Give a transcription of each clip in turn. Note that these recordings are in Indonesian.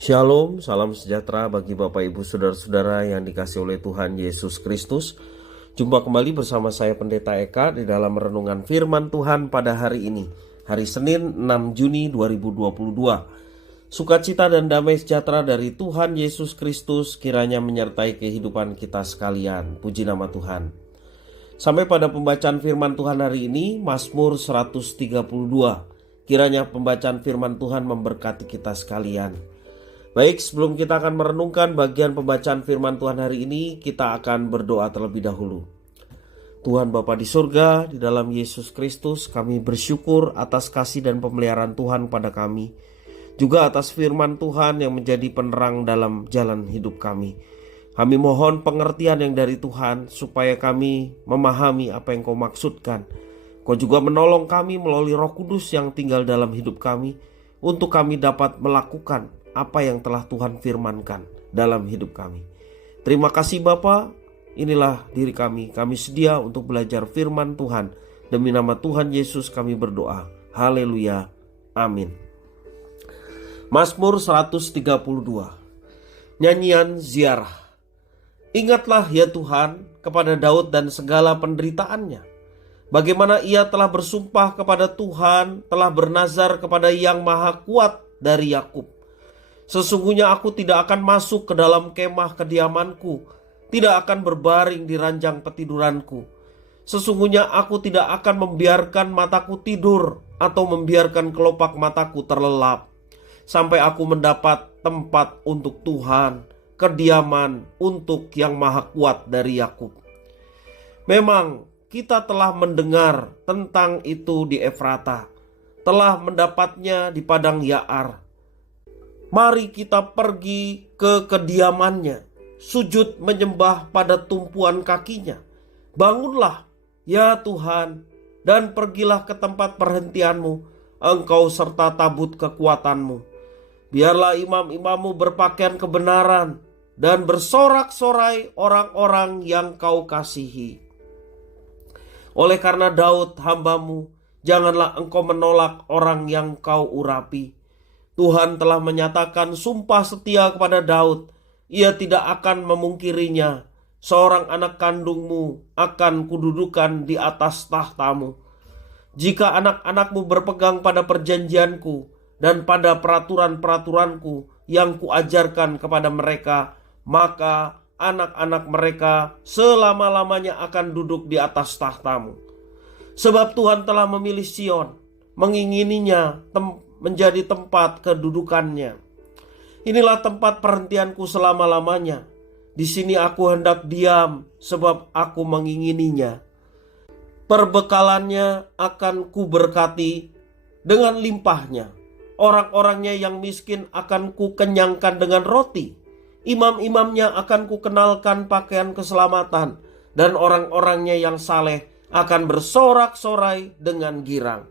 Shalom, salam sejahtera bagi Bapak Ibu Saudara-saudara yang dikasihi oleh Tuhan Yesus Kristus. Jumpa kembali bersama saya Pendeta Eka di dalam renungan firman Tuhan pada hari ini, hari Senin 6 Juni 2022. Sukacita dan damai sejahtera dari Tuhan Yesus Kristus kiranya menyertai kehidupan kita sekalian. Puji nama Tuhan. Sampai pada pembacaan firman Tuhan hari ini, Mazmur 132. Kiranya pembacaan firman Tuhan memberkati kita sekalian. Baik, sebelum kita akan merenungkan bagian pembacaan firman Tuhan hari ini, kita akan berdoa terlebih dahulu. Tuhan Bapa di surga, di dalam Yesus Kristus, kami bersyukur atas kasih dan pemeliharaan Tuhan pada kami, juga atas firman Tuhan yang menjadi penerang dalam jalan hidup kami. Kami mohon pengertian yang dari Tuhan, supaya kami memahami apa yang Kau maksudkan. Kau juga menolong kami melalui Roh Kudus yang tinggal dalam hidup kami, untuk kami dapat melakukan apa yang telah Tuhan firmankan dalam hidup kami. Terima kasih Bapa, inilah diri kami. Kami sedia untuk belajar firman Tuhan. Demi nama Tuhan Yesus kami berdoa. Haleluya. Amin. Mazmur 132. Nyanyian ziarah. Ingatlah ya Tuhan kepada Daud dan segala penderitaannya. Bagaimana ia telah bersumpah kepada Tuhan, telah bernazar kepada Yang Maha Kuat dari Yakub. Sesungguhnya aku tidak akan masuk ke dalam kemah kediamanku, tidak akan berbaring di ranjang petiduranku. Sesungguhnya aku tidak akan membiarkan mataku tidur atau membiarkan kelopak mataku terlelap, sampai aku mendapat tempat untuk Tuhan, kediaman untuk Yang Maha Kuat dari Yakub. Memang kita telah mendengar tentang itu di Efrata, telah mendapatnya di padang Yaar. Mari kita pergi ke kediamannya, sujud menyembah pada tumpuan kakinya. Bangunlah, ya Tuhan, dan pergilah ke tempat perhentianmu, engkau serta tabut kekuatanmu. Biarlah imam-imammu berpakaian kebenaran, dan bersorak-sorai orang-orang yang kau kasihi. Oleh karena Daud hambamu, janganlah engkau menolak orang yang kau urapi. Tuhan telah menyatakan sumpah setia kepada Daud. Ia tidak akan memungkirinya. Seorang anak kandungmu akan kududukan di atas tahtamu. Jika anak-anakmu berpegang pada perjanjianku dan pada peraturan-peraturanku yang kuajarkan kepada mereka, maka anak-anak mereka selama-lamanya akan duduk di atas tahtamu. Sebab Tuhan telah memilih Sion, mengingininya menjadi tempat kedudukannya. Inilah tempat perhentianku selama-lamanya. Di sini aku hendak diam, sebab aku mengingininya. Perbekalannya akan kuberkati dengan limpahnya. Orang-orangnya yang miskin akan kukenyangkan dengan roti. Imam-imamnya akan kukenalkan pakaian keselamatan. Dan orang-orangnya yang saleh akan bersorak-sorai dengan girang.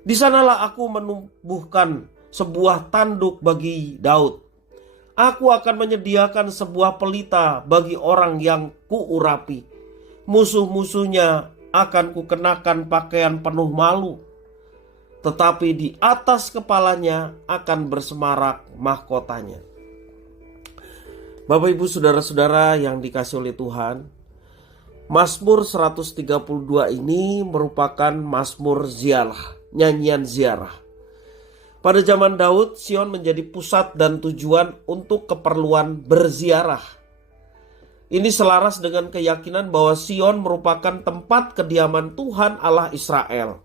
Di sanalah aku menumbuhkan sebuah tanduk bagi Daud. Aku akan menyediakan sebuah pelita bagi orang yang kuurapi. Musuh-musuhnya akan kukenakan pakaian penuh malu. Tetapi di atas kepalanya akan bersemarak mahkotanya. Bapak Ibu Saudara-saudara yang dikasihi oleh Tuhan, Mazmur 132 ini merupakan Mazmur ziarah. Nyanyian ziarah. Pada zaman Daud, Sion menjadi pusat dan tujuan untuk keperluan berziarah. Ini selaras dengan keyakinan bahwa Sion merupakan tempat kediaman Tuhan Allah Israel.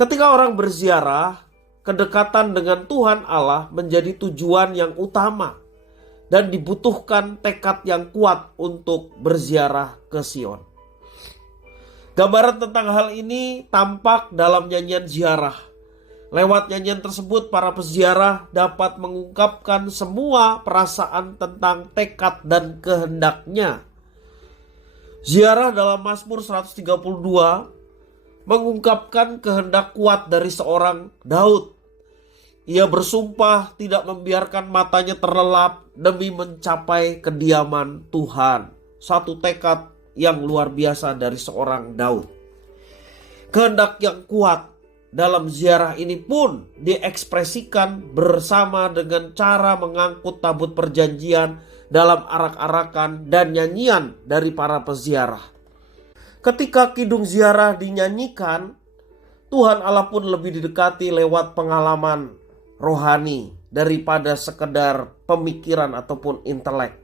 Ketika orang berziarah, kedekatan dengan Tuhan Allah menjadi tujuan yang utama dan dibutuhkan tekad yang kuat untuk berziarah ke Sion. Gambaran tentang hal ini tampak dalam nyanyian ziarah. Lewat nyanyian tersebut, para peziarah dapat mengungkapkan semua perasaan tentang tekad dan kehendaknya. Ziarah dalam Mazmur 132 mengungkapkan kehendak kuat dari seorang Daud. Ia bersumpah tidak membiarkan matanya terlelap demi mencapai kediaman Tuhan. Satu tekad yang luar biasa dari seorang Daud. Kehendak yang kuat dalam ziarah ini pun diekspresikan bersama dengan cara mengangkut tabut perjanjian dalam arak-arakan dan nyanyian dari para peziarah. Ketika kidung ziarah dinyanyikan, Tuhan Allah pun lebih didekati lewat pengalaman rohani daripada sekedar pemikiran ataupun intelek.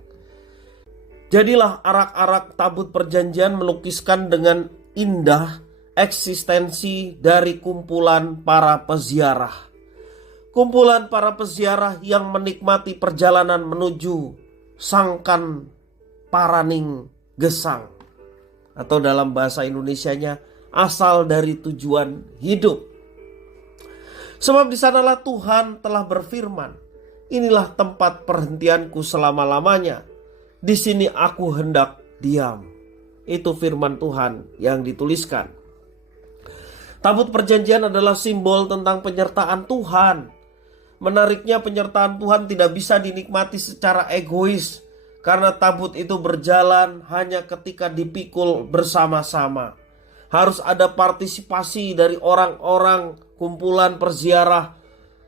Jadilah arak-arak tabut perjanjian melukiskan dengan indah eksistensi dari kumpulan para peziarah. Kumpulan para peziarah yang menikmati perjalanan menuju Sangkan Paraning Gesang, atau dalam bahasa Indonesianya asal dari tujuan hidup. Sebab di sanalah Tuhan telah berfirman, inilah tempat perhentianku selama-lamanya, di sini aku hendak diam. Itu firman Tuhan yang dituliskan. Tabut perjanjian adalah simbol tentang penyertaan Tuhan. Menariknya, penyertaan Tuhan tidak bisa dinikmati secara egois, karena tabut itu berjalan hanya ketika dipikul bersama-sama. Harus ada partisipasi dari orang-orang kumpulan peziarah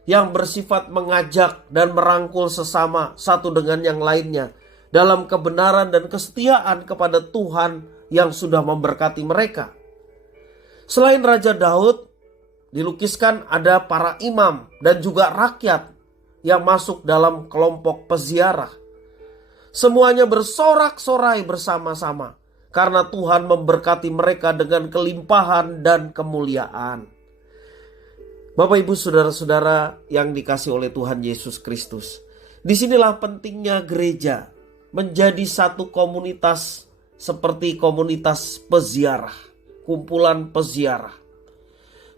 yang bersifat mengajak dan merangkul sesama satu dengan yang lainnya dalam kebenaran dan kesetiaan kepada Tuhan yang sudah memberkati mereka. Selain Raja Daud, dilukiskan ada para imam dan juga rakyat yang masuk dalam kelompok peziarah. Semuanya bersorak-sorai bersama-sama karena Tuhan memberkati mereka dengan kelimpahan dan kemuliaan. Bapak, Ibu, saudara-saudara yang dikasihi oleh Tuhan Yesus Kristus, disinilah pentingnya gereja menjadi satu komunitas seperti komunitas peziarah, kumpulan peziarah.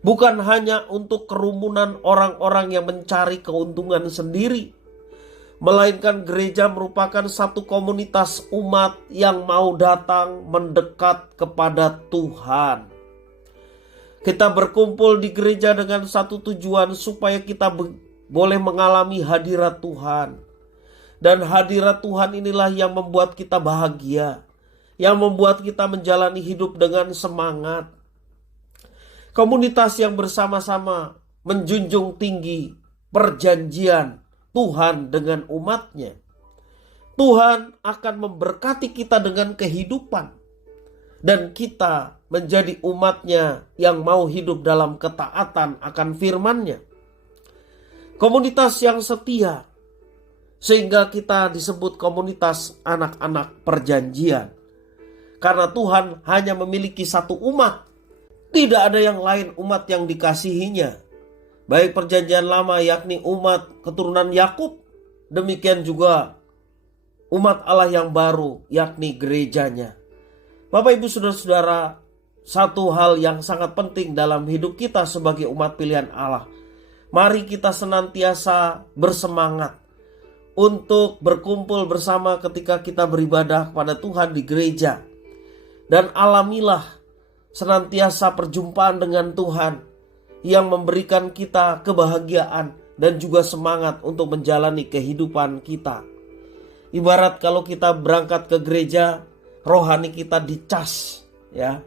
Bukan hanya untuk kerumunan orang-orang yang mencari keuntungan sendiri, melainkan gereja merupakan satu komunitas umat yang mau datang mendekat kepada Tuhan. Kita berkumpul di gereja dengan satu tujuan, supaya kita boleh mengalami hadirat Tuhan. Dan hadirat Tuhan inilah yang membuat kita bahagia, yang membuat kita menjalani hidup dengan semangat. Komunitas yang bersama-sama menjunjung tinggi perjanjian Tuhan dengan umatnya. Tuhan akan memberkati kita dengan kehidupan, dan kita menjadi umatnya yang mau hidup dalam ketaatan akan firman-Nya. Komunitas yang setia, sehingga kita disebut komunitas anak-anak perjanjian. Karena Tuhan hanya memiliki satu umat, tidak ada yang lain umat yang dikasihinya. Baik perjanjian lama yakni umat keturunan Yakub, demikian juga umat Allah yang baru yakni gerejanya. Bapak, Ibu, saudara-saudara, satu hal yang sangat penting dalam hidup kita sebagai umat pilihan Allah, mari kita senantiasa bersemangat untuk berkumpul bersama ketika kita beribadah kepada Tuhan di gereja. Dan alamilah senantiasa perjumpaan dengan Tuhan yang memberikan kita kebahagiaan dan juga semangat untuk menjalani kehidupan kita. Ibarat kalau kita berangkat ke gereja, rohani kita dicas, ya.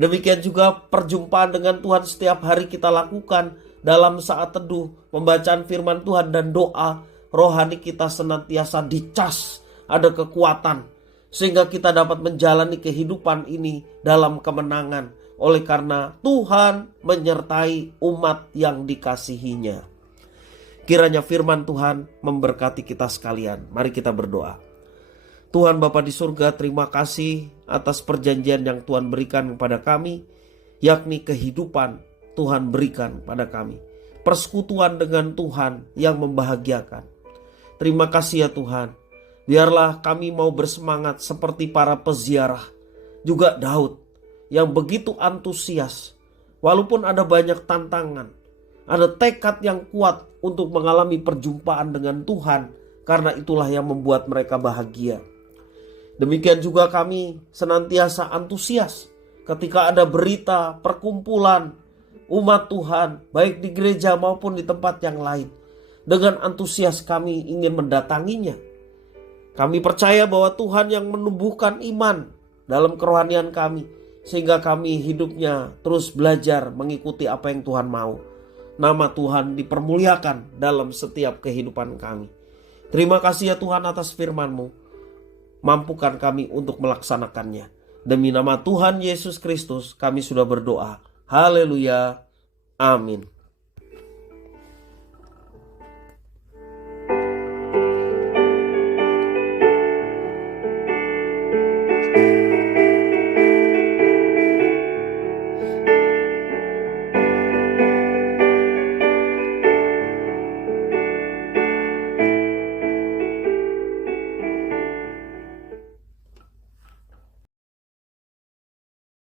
Demikian juga perjumpaan dengan Tuhan setiap hari kita lakukan dalam saat teduh, pembacaan firman Tuhan dan doa. Rohani kita senantiasa dicas, ada kekuatan, sehingga kita dapat menjalani kehidupan ini dalam kemenangan. Oleh karena Tuhan menyertai umat yang dikasihinya. Kiranya firman Tuhan memberkati kita sekalian. Mari kita berdoa. Tuhan Bapa di surga, terima kasih atas perjanjian yang Tuhan berikan kepada kami, yakni kehidupan Tuhan berikan pada kami. Persekutuan dengan Tuhan yang membahagiakan. Terima kasih ya Tuhan. Biarlah kami mau bersemangat seperti para peziarah, juga Daud yang begitu antusias. Walaupun ada banyak tantangan, ada tekad yang kuat untuk mengalami perjumpaan dengan Tuhan, karena itulah yang membuat mereka bahagia. Demikian juga kami senantiasa antusias ketika ada berita perkumpulan umat Tuhan, baik di gereja maupun di tempat yang lain. Dengan antusias kami ingin mendatanginya. Kami percaya bahwa Tuhan yang menumbuhkan iman dalam kerohanian kami, sehingga kami hidupnya terus belajar mengikuti apa yang Tuhan mau. Nama Tuhan dipermuliakan dalam setiap kehidupan kami. Terima kasih ya Tuhan atas firman-Mu. Mampukan kami untuk melaksanakannya. Demi nama Tuhan Yesus Kristus kami sudah berdoa. Haleluya. Amin.